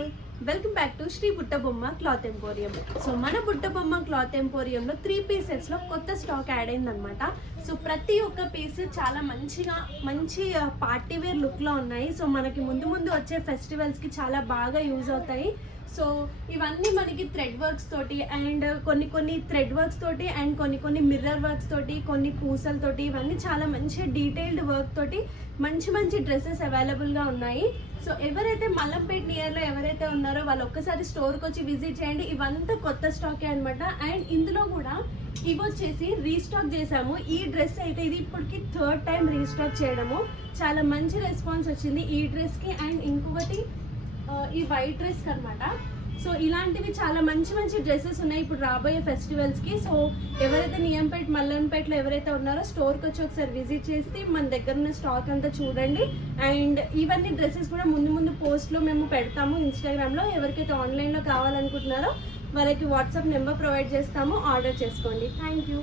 Hi, welcome back to Shri Buttabomma cloth emporium. So మన Buttabomma cloth ఎంపోరియంలో 3 పీసెస్లో కొత్త stock add అయిందనమాట. So ప్రతి ఒక్క పీస్ చాలా మంచి పార్టీ వేర్ లుక్లో ఉన్నాయి. సో మనకి ముందు వచ్చే ఫెస్టివల్స్కి చాలా బాగా యూజ్ అవుతాయి. సో ఇవన్నీ మనకి థ్రెడ్ వర్క్స్ తోటి అండ్ కొన్ని థ్రెడ్ వర్క్స్ తోటి అండ్ కొన్ని మిర్రర్ వర్క్స్ తోటి, కొన్ని పూసలతోటి, ఇవన్నీ చాలా మంచి డీటెయిల్డ్ వర్క్ తోటి మంచి డ్రెస్సెస్ అవైలబుల్గా ఉన్నాయి. సో ఎవరైతే మల్లంపేట్ నియర్లో ఎవరైతే ఉన్నారో వాళ్ళు ఒక్కసారి స్టోర్కి వచ్చి విజిట్ చేయండి. ఇవంతా కొత్త స్టాకే అనమాట. అండ్ ఇందులో కూడా ఇవి వచ్చేసి రీస్టాక్ చేసాము. ఈ డ్రెస్ అయితే ఇది ఇప్పటికి 3rd టైం రీస్టాక్ చేయడము. చాలా మంచి రెస్పాన్స్ వచ్చింది ఈ డ్రెస్కి. అండ్ ఇంకొకటి ఈ వైట్ డ్రెస్ అనమాట. సో ఇలాంటివి చాలా మంచి డ్రెస్సెస్ ఉన్నాయి ఇప్పుడు రాబోయే ఫెస్టివల్స్కి. సో ఎవరైతే నియంపేట్ మల్లంపేటలో ఎవరైతే ఉన్నారో స్టోర్కి వచ్చి ఒకసారి విజిట్ చేసి మన దగ్గర ఉన్న స్టాక్ అంతా చూడండి. అండ్ ఇవన్నీ డ్రెస్సెస్ కూడా ముందు పోస్ట్లో మేము పెడతాము ఇన్స్టాగ్రామ్లో. ఎవరికైతే ఆన్లైన్లో కావాలనుకుంటున్నారో వాళ్ళకి వాట్సాప్ నెంబర్ ప్రొవైడ్ చేస్తాము, ఆర్డర్ చేసుకోండి. Thank you.